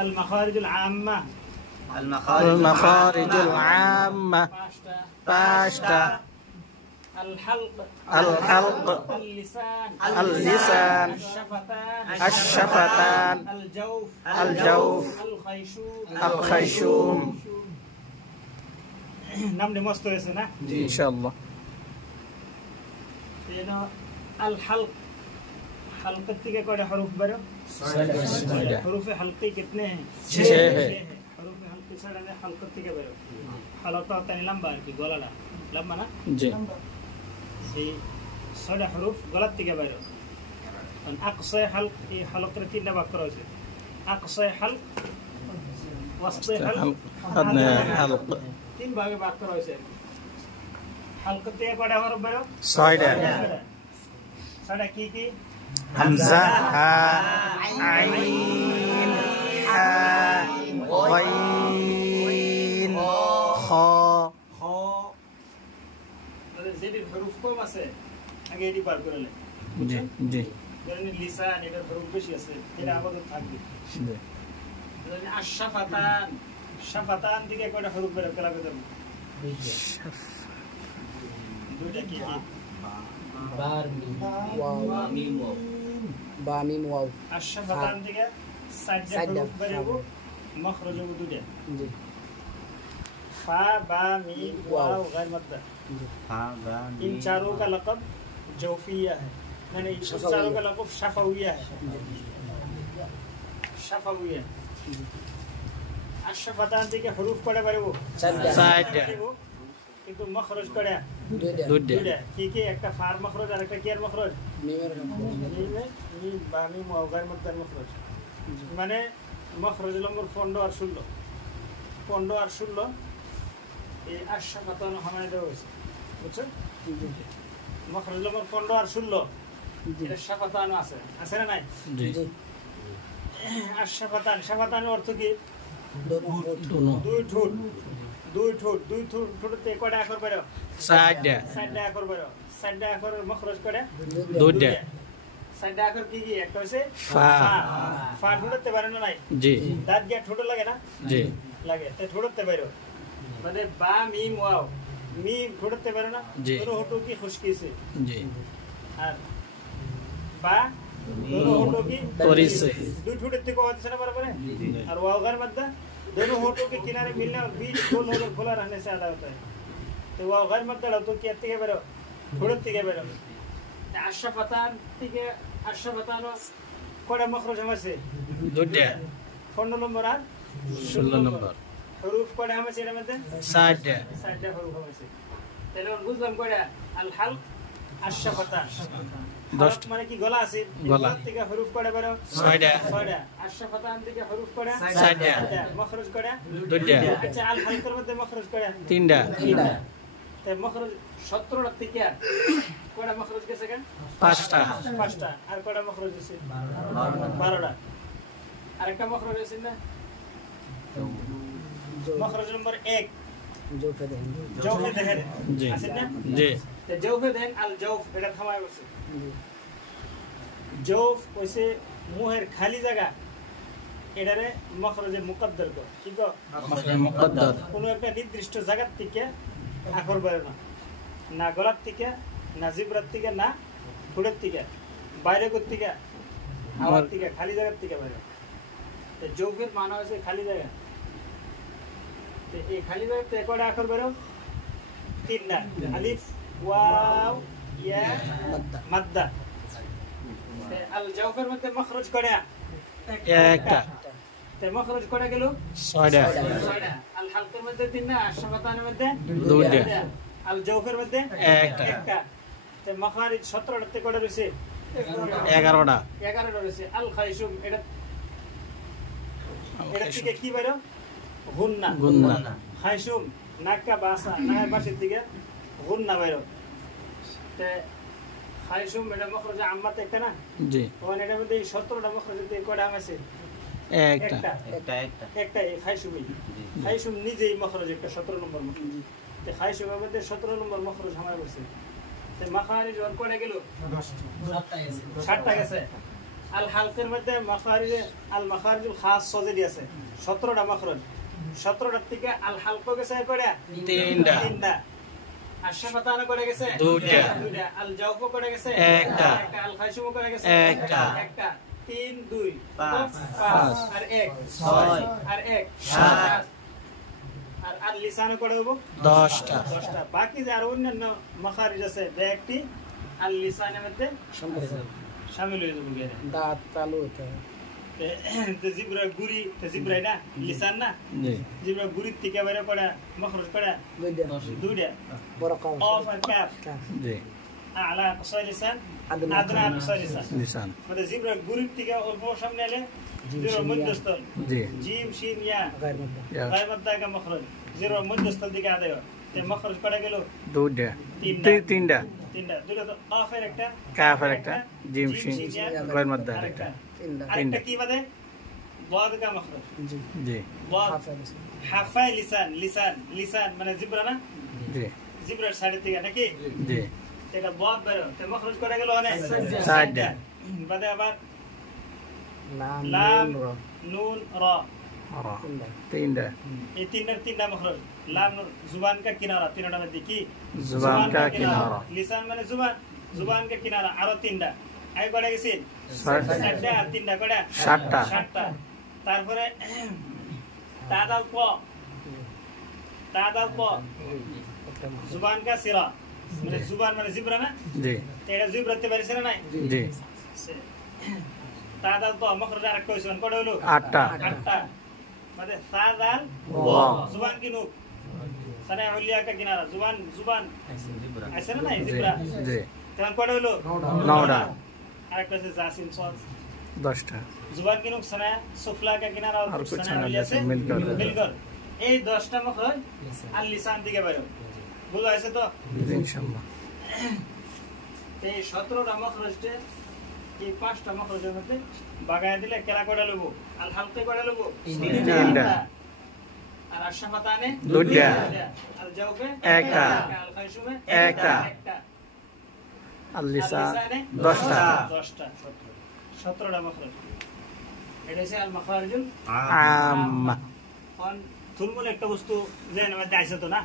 المخارج العامة المخارج العامة باشتا الحلق اللسان الشفتان الجوف الخيشوم নাম মস্ত হয়েছে না জি ইনশাআল্লাহ الحلق حلق থেকে কয়টা হরফ বেরো 6টা হরফ হলকি कितने हैं 6 है হরফ হলকি ছাড়া হলক থেকে বেরো হলকটা তানি লম্বা আর কি গলাটা লম্বা না জি এই 6টা হরফ গলা থেকে বেরো আর আকসা হলক এই হলকের তিনটা ভাগ করা হয়েছে আকসা হলক ওয়াসতা হলক حلق তিন ভাগে ভাগ করা হয়েছে হলক থেকে কয়টা হরফ বেরো 6টা 6টা কি কি হামজা হা আইন হা গাইন খ যেটির হরফ কম আছে আগে এটি বার করে নেন জি জি ধরেন লিসান এটার হরফ বেশি আছে এটা আপাতত থাকবে ধরেন আশফাতান শাফাতান দিকে কয়টা হরফ বের করা যাবে দুইটা কি কি বা মিম ওয়াও আশফাতান দিকে সাইডে হরফ বের হবে মখরজ হবে দুইটা জি फा बा मीम वाव गैर मद्दा इन चारों का लक़ब जौफिया है मैंने इन चारों का लक़ब शफाविया है शफाविया अशफतान থেকে হরফ পড়ে পারবো 6টা কিন্তু মখরজ করে দুইটা কি কি একটা ফার মখরজ আর একটা কিয়ার মখরজ মিমের মিম বা মিম ওয়াও গैर मद्दा মখরজ মানে মখরজ নম্বর 15 আর 16 15 আর 16 এই আশফাতান হামায় দেওয়া হয়েছে বুঝছো মখরজ নম্বর 15 আর 16 এটা শাফাতান আছে আছে না নাই জি আশফাতান শাফাতানের অর্থ কি দুনো দুই ঠোঁটতে কয়টা আখর বেরো 6টা আখর বেরো 6টা আখর মখরজ করে দুইটা 6টা আখর কি কি একটা হইছে ফা ফা ঠোঁটতে পারে না নাই জি দাঁত গিয়া ঠোঁট লাগে না জি লাগে তে ঠোঁটতে বেরো মানে বা মিম ওয়াও মিম ঠোঁটতে পারে না দুটো হোটো কি খুশকি से জি আর বা दोनों होठों की तोरी से दो ठोट इतने को आते ना बराबर है और वाव गैर मद्दा दोनों होठों के किनारे मिलने और बीच गोल होकर खुला रहने से आधा होता है तो वाव गैर मद्दा तो क्या इतने के बेरो थोड़े इतने के बेरो अशफतान कोड़ा मखरज हमें से দুইটা 15 नंबर আর 16 নম্বর হরফ কোड़ा हमें से এর মধ্যে 6টা 6টা হরফ हमें से তাহলে বুঝলাম কোड़ा আল হালক আশফাতান 10 মানে কি গলা আছে গলা থেকে হরফ কোড়া বেরো 6টা আশফাতান থেকে হরফ কোড়া 6টা মখরজ কোড়া দুইটা আচ্ছা আল হালকের মধ্যে মখরজ কোড়া 3টা তে মখরজ 17টা থেকে কোড়া মখরজ গেছে কেন 5টা আর কোড়া মখরজ গেছে 12টা আরেকটা মখরজ আছে না মখরজ নম্বর 1 জৌফে দেহের জি আছে না জি তে জৌফে দেহের আল জৌফ এটা থামায় বসে জৌফ কইছে মুহের খালি জায়গা এটারে মখরজে মুকদ্দর কো কি কো মখরজে মুকদ্দর কোন একটা নির্দিষ্ট জায়গা থেকে আখর বের না গলার থেকে না জিবরাত থেকে না ঠোঁটের থেকে বাইরে কোথ থেকে আওয়াজ থেকে খালি জায়গা থেকে বের তো জৌফের মানে হচ্ছে খালি জায়গা তো এই খালি জায়গাতে কয়টা আখর বের তিনটা আলিফ ওয়াও ইয়া মাদ্দা আল জাওফের মধ্যে মখরজ কয়টা একটা তে মখরজ কয়টা গেল 6টা আল হালকের মধ্যে তিনটা আশফাতানের মধ্যে দুইটা আল জাওফের মধ্যে একটা তে মখরজ 17টা তে কয়টা রইছে 11টা রইছে আল খাইশুম এটা থেকে কি বাইরো গুন্না খাইশুম নাকা বাসা নায়ের পাশের দিকে গুন্না বাইরো তে খাইশুম এটা মখরজ আম্মাতে একটা না জি ওখানে এটার মধ্যে 17টা মখরজ তে কয়টা আছে একটা খাইশুম নিজেই মখরজ একটা 17 নম্বর মখরজ তে খাইশুমের মধ্যে 17 নম্বর মখরজ হামায় বসে তে মাখারিজ ওর কয়টা গেল 7টা গেছে আল হালকের মধ্যে মাখারিজে আল মাখারিজুল খাস যেটি আছে 17টা মাখরজ 17টার থেকে আল হালক গেছে কয়টা 3টা আর শাফাতানা করে গেছে 2টা আল জাওফ করে গেছে 1টা আল খাইশুম করে গেছে 1টা 3 2 5 আর 1 6 আর 1 7 আর আল লিসান করে দেব 10টা বাকি যে আর অন্যান্য মাখারিজ আছে একটি আল লিসানের মধ্যে শামিল হয়ে যাবে দাঁত চালু হতে তে জিবরা গুরি তে জিবরা না লিসান না জি জিবরা গুরি থেকে বাইরে পড়া মাখরজ পড়া দুইটা বড় কাম অফ আর কাফ জি আলা কসাই লিসান আদনা কসাই লিসান লিসান মানে জিবরা গুরি থেকে অল্প সামনে এলে জিবরা মধ্যস্থল জি জিম শিন ইয়া গায়ের মধ্যে গায়ের মধ্যে কা মাখরজ জিবরা মধ্যস্থল দিকে আদায় তে মাখরজ পড়া গেল 2টা 3টা দুটো তো কাফের একটা কাফের একটা জিম শিন গায়ের মধ্যে একটা আরেকটা কি বাদে ওয়াদ কা মাখরজ জি ওয়াদ হাফাই লিসান লিসান লিসান মানে জিবরা না জি জিবরার সাইড থেকে নাকি জি এটা ওয়াদ বেরো তে মাখরজ করে গেল অনেক 4টা বাদে আবার লাম লাম নুন রা 3টা এই তিনটা মাখরজ লাম নুন जुबान का किनारा তিনটা মধ্যে কি जुबान का किनारा লিসান মানে जुबान जुबान का किनारा আরো তিনটা আই কয়টা গেছে 6টা আর তিনটা কয়টা 7টা তারপরে তাদাল ক जुबान का सिरा মানে जुबान মানে জিবরা না জি এটা জিবরাতে বেরিয়েছে না নাই জি তাদাল ক মাখরজ আর কয়জন কয়টা হলো 8টা মানে তাদাল ওয়া जुबान की नुक सना उलिया का किनारा जुबान ऐसा ना नहीं जिब्रा জি तहन कौन হলো 9টা আরেকটা আছে জাসিম সদ 10টা जुबान की नुक सना सुफला का किनारा और और कुछ सना ना उलिया से जैसे मिलकर এই 10টা মখরজ আল লিসান দিকে বাইরো বুঝা আছে তো ইনশাআল্লাহ এই 17টা মখরজতে এই 5টা মখরজের মধ্যে বাগায় দিলে কেলা কয়টা লব আল হালকে কয়টা লব 3টা আর আশফাতানে 2টা আল জাওফে 1টা আল খাইশুমে 1টা আল লিসানে 10টা 17টা মখরজ এটা হচ্ছে আল মাখারিজুল আম্মা থুলমূল একটা বস্তু যে মধ্যে আইছে তো না